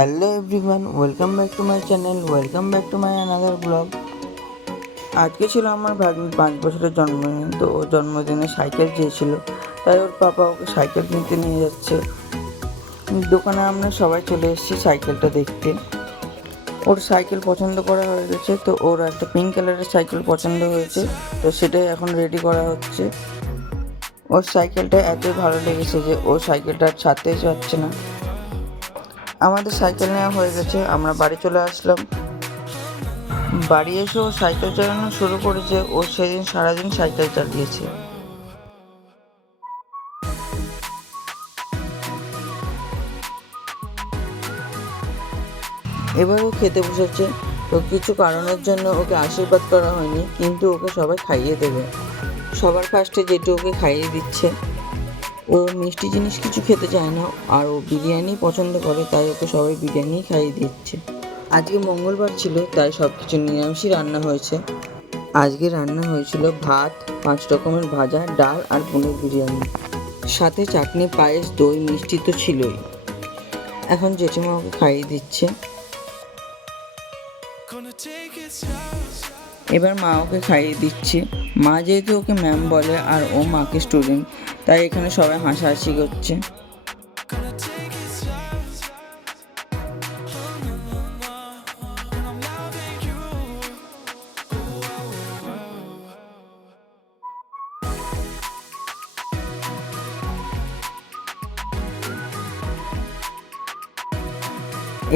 Hello everyone, welcome back to my channel, welcome back to my another blog. আজকে ছিল আমার ভাগ্নির 5 বছরের জন্মদিন। তো ওর জন্মদিনে সাইকেল চেয়েছিল, তাই ওর পাপা ওকে সাইকেল কিনতে নিয়ে যাচ্ছে। দোকানে আমরা সবাই চলে এসেছি সাইকেলটা দেখতে। ওর সাইকেল পছন্দ করা হয়ে গেছে, তো ওর একটা পিঙ্ক কালারের সাইকেল পছন্দ হয়েছে, তো সেটাই এখন রেডি করা হচ্ছে। ওর সাইকেলটা এতই ভালো লেগেছে যে ও সাইকেলটা আর ছাড়তেই চাচ্ছে না। আমাদের সাইকেল নেওয়া হয়ে গেছে, আমরা বাড়ি চলে আসলাম। বাড়ি এসে ও সাইকেল চালানো শুরু করেছে। ও সেদিন সারাদিন সাইকেল চালিয়েছে। এবার ও খেতে বসেছে। তো কিছু কারণের জন্য ওকে আশীর্বাদ করা হয়নি, কিন্তু ওকে সবাই খাইয়ে দেবে। সবার ফার্স্টে যেটু ওকে খাইয়ে দিচ্ছে। ও মিষ্টি জিনিস কিছু খেতে চায় না, আর ও বিরিয়ানি পছন্দ করে, তাই ওকে সবাই বিরিয়ানি খাইয়ে দিচ্ছে। আজকে মঙ্গলবার ছিল, তাই সব কিছু নিরামিষই রান্না হয়েছে। আজকে রান্না হয়েছিল ভাত, 5 রকমের ভাজা, ডাল আর পনির বিরিয়ানি, সাথে চাটনি, পায়েস, দই, মিষ্টি তো ছিলই। এখন জেঠিমা ওকে খাইয়ে দিচ্ছে। এবার মা ওকে খাইয়ে দিচ্ছে। মা যেহেতু ওকে ম্যাম বলে আর ও মাকে স্টুডেন্ট, তাই এখানে সবাই হাসাহাসি করছে।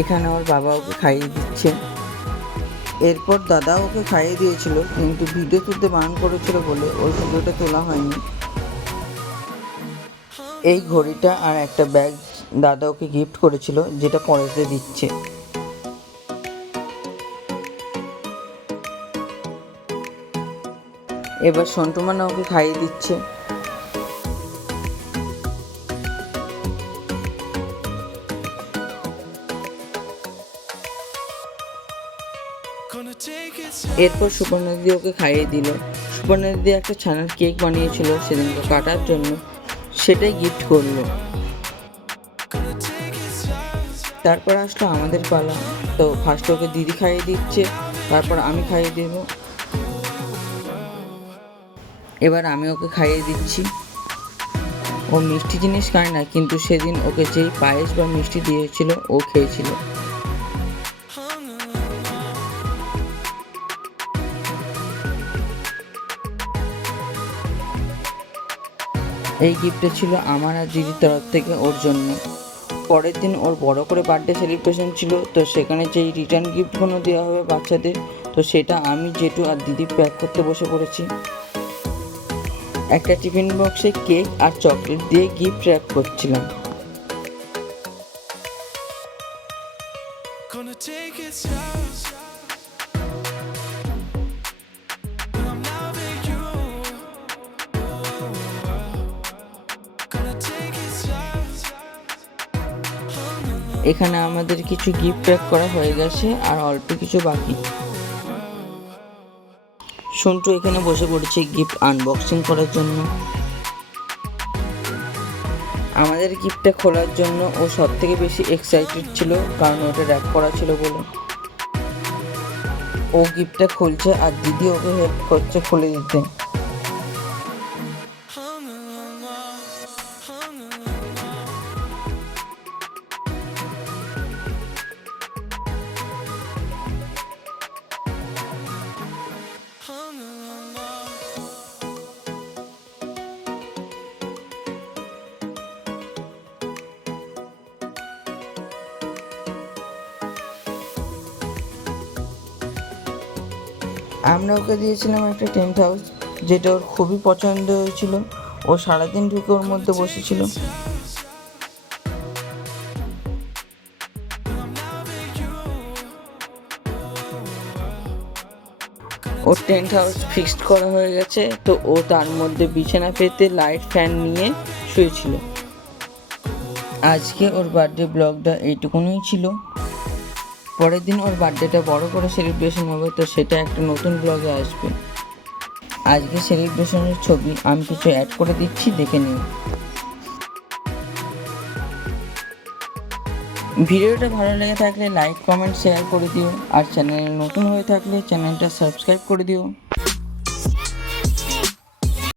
এখানে ওর বাবা ওকে খাইয়ে দিচ্ছে। এরপর দাদা ওকে খাইয়ে দিয়েছিল, কিন্তু ভিডিও তুলতে বারণ করেছিল বলে ওই ভিডিওটা তোলা হয়নি। এই ঘড়িটা আর একটা ব্যাগ দাদা ওকে গিফট করেছিল, যেটা পরেতে দিচ্ছে। এবার সন্টুমানা ওকে খাইয়ে দিচ্ছে। এরপর সুপর্ণাদি ওকে খাইয়ে দিল। সুপর্ণাদি একটা ছানার কেক বানিয়েছিল সেদিনকে কাটার জন্য, সেটাই গিফট করলো। তারপর আসলো আমাদের পালা। তো ফার্স্ট ওকে দিদি খাইয়ে দিচ্ছে, তারপর আমি খাইয়ে দেব। এবার আমি ওকে খাইয়ে দিচ্ছি। ও মিষ্টি জিনিস খায় না, কিন্তু সেদিন ওকে যেই পায়েস বা মিষ্টি দিয়েছিল ও খেয়েছিল। এই গিফটটা ছিল আমার আর দিদির তরফ থেকে ওর জন্য। পরের দিন ওর বড় করে বার্থডে সেলিব্রেশন ছিল, তো সেখানে যেই রিটার্ন গিফটগুলো দেওয়া হবে বাচ্চাদের, তো সেটা আমি জেঠু আর দিদি প্যাক করতে বসে পড়েছি। একটা টিফিন বক্সে কেক আর চকলেট দিয়ে গিফট র্যাপ করছিলাম। এখানে আমাদের কিছু গিফট প্যাক করা হয়ে গেছে আর অল্প কিছু বাকি। সন্টু এখানে বসে পড়েছে গিফট আনবক্সিং করার জন্য। আমাদের গিফটটা খোলার জন্য ও সব থেকে বেশি এক্সাইটেড ছিল, কারণ ওটা র্যাপ করা ছিল বলে। ও গিফটটা খুলছে আর দিদি ওকে হেল্প করছে খুলে দিতে। আমরা ওকে দিয়েছিলাম একটা টেন্ট হাউস, যেটা ওর খুবই পছন্দ হয়েছিল। ও সারাদিন ঢুকে ওর মধ্যে বসেছিল। ওর টেন্ট হাউস ফিক্সড করা হয়ে গেছে, তো ও তার মধ্যে বিছানা পেতে লাইট ফ্যান নিয়ে শুয়েছিল। আজকে ওর বার্থডে ব্লগটা এইটুকুনই ছিল। পরের দিন ওর বার্থডেটা বড় করে সেলিব্রেশন হবে, তো সেটা একটা নতুন ব্লগে আসবে। আজকে সেলিব্রেশনের ছবি আমি কিছু অ্যাড করে দিচ্ছি, দেখে নিন। ভিডিওটা ভালো লেগে থাকলে লাইক কমেন্ট শেয়ার করে দিও, আর চ্যানেলে নতুন হয়ে থাকলে চ্যানেলটা সাবস্ক্রাইব করে দিও।